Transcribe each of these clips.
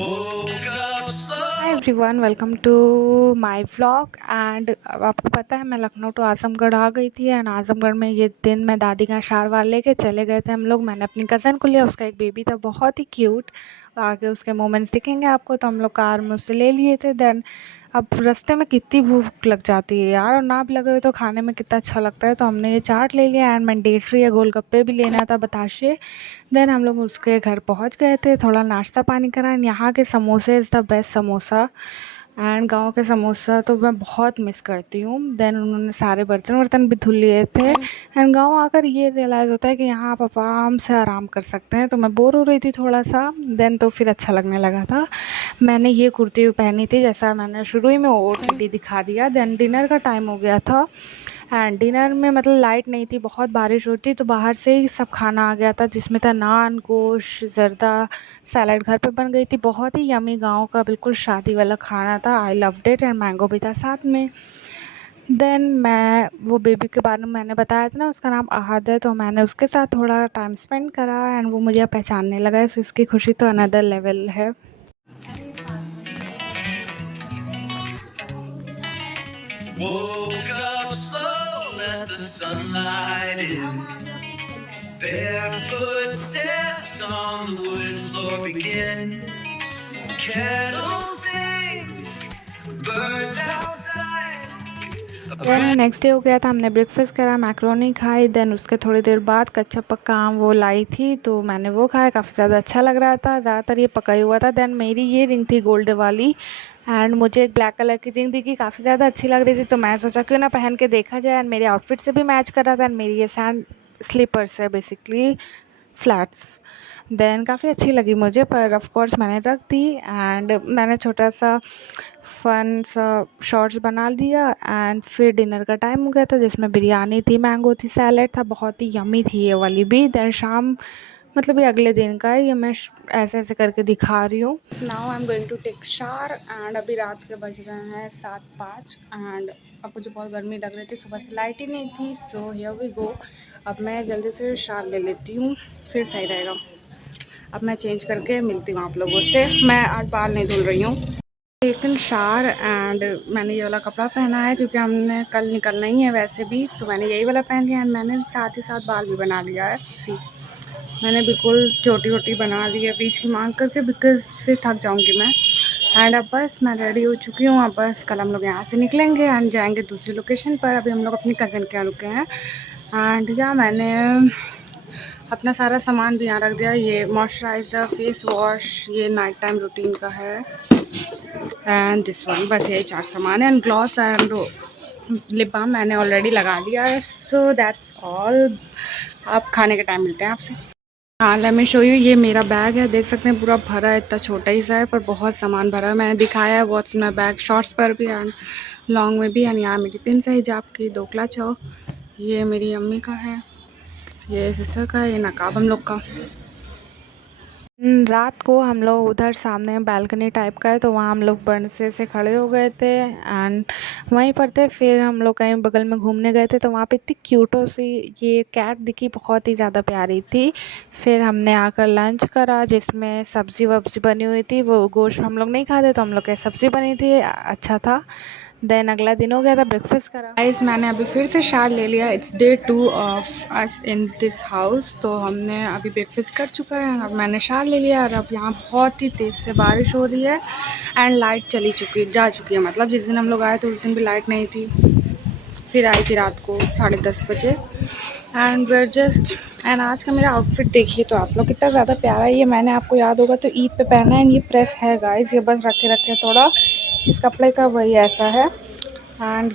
Hi everyone, welcome to my vlog. And आपको पता है मैं लखनऊ टू आजमगढ़ आ गई थी। एंड आजमगढ़ में ये दिन मैं दादी का शारवार लेके चले गए थे हम लोग। मैंने अपनी कज़न को लिया, उसका एक बेबी था बहुत ही क्यूट। आगे उसके मोमेंट्स दिखेंगे आपको। तो हम लोग कार में उसे ले लिए थे। देन अब रास्ते में कितनी भूख लग जाती है यार, और ना भी लगे हुए तो खाने में कितना अच्छा लगता है। तो हमने ये चाट ले लिया एंड मैंडेटरी है गोलगप्पे भी लेना था, बताशे। देन हम लोग उसके घर पहुंच गए थे, थोड़ा नाश्ता पानी करा। एंड यहाँ के समोसे is the best samosa. And गांव के समोसा तो मैं बहुत मिस करती हूँ। देन उन्होंने सारे बर्तन वर्तन भी धुल लिए थे। एंड गांव आकर ये रियलाइज़ होता है कि यहाँ आप आराम से आराम कर सकते हैं। तो मैं बोर हो रही थी थोड़ा सा, देन तो फिर अच्छा लगने लगा था। मैंने ये कुर्ती पहनी थी, जैसा मैंने शुरू ही में ओटीडी दिखा दिया। देन डिनर का टाइम हो गया था। एंड डिनर में मतलब लाइट नहीं थी, बहुत बारिश हो रही थी, तो बाहर से ही सब खाना आ गया था, जिसमें था नान, गोश्त, जर्दा, सैलड घर पे बन गई थी। बहुत ही यमी गांव का बिल्कुल शादी वाला खाना था। I loved it. And mango भी था साथ में। देन मैं वो बेबी के बारे में मैंने बताया था ना, उसका नाम अहाद है, तो मैंने उसके साथ थोड़ा टाइम स्पेंड करा। एंड वो मुझे पहचानने लगा, सो इसकी खुशी तो अनदर लेवल है। Woke up slow, let the sunlight in. Barefoot steps on the wooden floor begin. Kettle sings, birds outside. Then next day हो गया था, हमने ब्रेकफास्ट करा, मैक्रोनी खाई। देन उसके थोड़ी देर बाद कच्चा पक्का आम वो लाई थी, तो मैंने वो खाया, काफ़ी ज़्यादा अच्छा लग रहा था। ज़्यादातर ये पका ही हुआ था। देन मेरी ये रिंग थी गोल्ड वाली। एंड मुझे एक ब्लैक कलर की रिंग दिखी, काफ़ी ज़्यादा अच्छी लग रही थी, तो मैं सोचा क्यों ना पहन के देखा जाए। एंड मेरे आउटफिट से भी मैच कर रहा था। एंड मेरी ये सैंड स्लीपर्स है, बेसिकली फ्लैट्स। देन काफ़ी अच्छी लगी मुझे, पर ऑफ कोर्स मैंने रख दी। एंड मैंने छोटा सा फन सा शॉर्ट्स बना लिया। एंड फिर डिनर का टाइम हो गया था, जिसमें बिरयानी थी, मैंगो थी, सैलेड था, बहुत ही यमी थी ये वाली भी। देन शाम, मतलब ये अगले दिन का है, ये मैं ऐसे ऐसे करके दिखा रही हूँ। Now I am going to take shower. And अभी रात के बज रहे हैं 7:05। एंड अब मुझे बहुत गर्मी लग रही थी, सुबह से लाइट ही नहीं थी, सो हियर वी गो। अब मैं जल्दी से शावर ले लेती हूँ, फिर सही रहेगा। अब मैं चेंज करके मिलती हूँ आप लोगों से। मैं आज बाल नहीं धुल रही हूँ, लेकिन शार। एंड मैंने ये वाला कपड़ा पहना है क्योंकि हमने कल निकलना ही है वैसे भी, सो मैंने यही वाला पहन लिया। एंड मैंने साथ ही साथ बाल भी बना लिया है। सी, मैंने बिल्कुल छोटी छोटी बना ली है बीच की मांग करके, बिकॉज फिर थक जाऊंगी मैं। एंड अब बस मैं रेडी हो चुकी हूँ। अब बस कल हम लोग यहाँ से निकलेंगे एंड जाएंगे दूसरी लोकेशन पर। अभी हम लोग अपनी कज़न के यहाँ रुके हैं। एंड या मैंने अपना सारा सामान भी यहाँ रख दिया। ये मॉइस्चराइज़र, फेस वॉश, ये नाइट टाइम रूटीन का है, एंड दिस वन। बस यही 4 सामान है। And gloss and lip balm मैंने ऑलरेडी लगा लिया है, सो दैट्स ऑल। आप खाने के टाइम मिलते हैं आपसे। हाँ, लेट मी शो यू। ये मेरा बैग है, देख सकते हैं पूरा भरा है, इतना छोटा ही सा है पर बहुत सामान भरा है। मैंने दिखाया है व्हाट्स माय बैग शॉर्ट्स पर भी एंड लॉन्ग में भी। एंड यहाँ मेरी पिन है हिजाब की, 2 क्लच हो। ये मेरी अम्मी का है, ये सिस्टर का है, ये नकाब हम लोग का। रात को हम लोग उधर सामने बालकनी टाइप का है, तो वहाँ हम लोग बरसे से खड़े हो गए थे एंड वहीं पर थे। फिर हम लोग कहीं बगल में घूमने गए थे, तो वहाँ पे इतनी क्यूटो सी ये कैट दिखी, बहुत ही ज़्यादा प्यारी थी। फिर हमने आकर लंच करा, जिसमें सब्ज़ी वब्ज़ी बनी हुई थी। वो गोश्त हम लोग नहीं खाते, तो हम लोग के सब्ज़ी बनी थी, अच्छा था। देन अगला दिन हो गया था, ब्रेकफास्ट करा। गाइस, मैंने अभी फिर से शार ले लिया। It's day 2 of us in this house. तो हमने अभी ब्रेकफास्ट कर चुका है, अब मैंने शार ले लिया। और अब यहाँ बहुत ही तेज़ से बारिश हो रही है एंड लाइट जा चुकी है। मतलब जिस दिन हम लोग आए थे उस दिन भी लाइट नहीं थी, फिर आई थी रात को 10:30 बजे। एंड वेयर जस्ट, एंड आज का मेरा आउटफिट देखिए तो आप लोग, कितना ज़्यादा प्यारा है ये। मैंने आपको याद होगा तो ईद पे पहना है। एंड ये प्रेस है गाइस, ये बस रखे रखे थोड़ा इस कपड़े का वही ऐसा है। And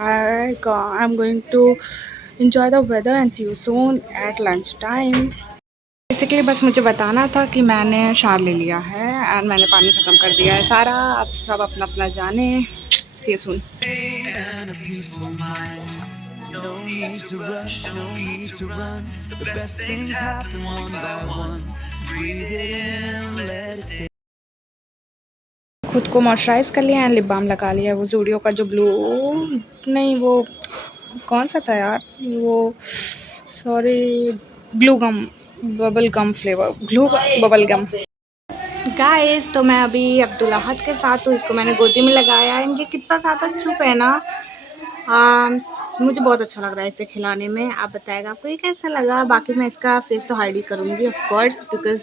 I am going to enjoy the weather and see you soon at lunch time। Basically बस मुझे बताना था कि मैंने शार ले लिया है एंड मैंने पानी ख़त्म कर दिया है सारा। आप सब अपना अपना जाने। see you soon। No need to rush, no need to run. The best things happen one by one. Breathe it in, let it stay। खुद को मॉइस्चराइज कर लिया एंड लिप बाम लगा लिया। वो ज़ूडियो का जो ब्लू, नहीं वो कौन सा था यार, वो sorry, glue gum, bubble gum flavour, glue bubble gum. Guys तो मैं अभी अब्दुल्लाहद के साथ हूँ, इसको मैंने गोदी में लगाया है। इनके कितना ज़्यादा चुप है ना। मुझे बहुत अच्छा लग रहा है इसे खिलाने में। आप बताएगा आपको ये कैसा लगा। बाकी मैं इसका फेस तो हाइड ही करूँगी ऑफ कोर्स बिकॉज,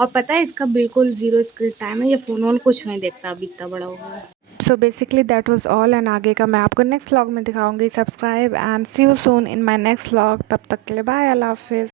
और पता है इसका बिल्कुल 0 स्क्रीन टाइम है, ये फ़ोन वोन कुछ नहीं देखता, अभी इतना बड़ा हुआ है। So basically that was all, and आगे का मैं आपको नेक्स्ट व्लॉग में दिखाऊंगी। Subscribe and see you soon in my next vlog. तब तक के लिए बाय, अल्लाह हाफिज़।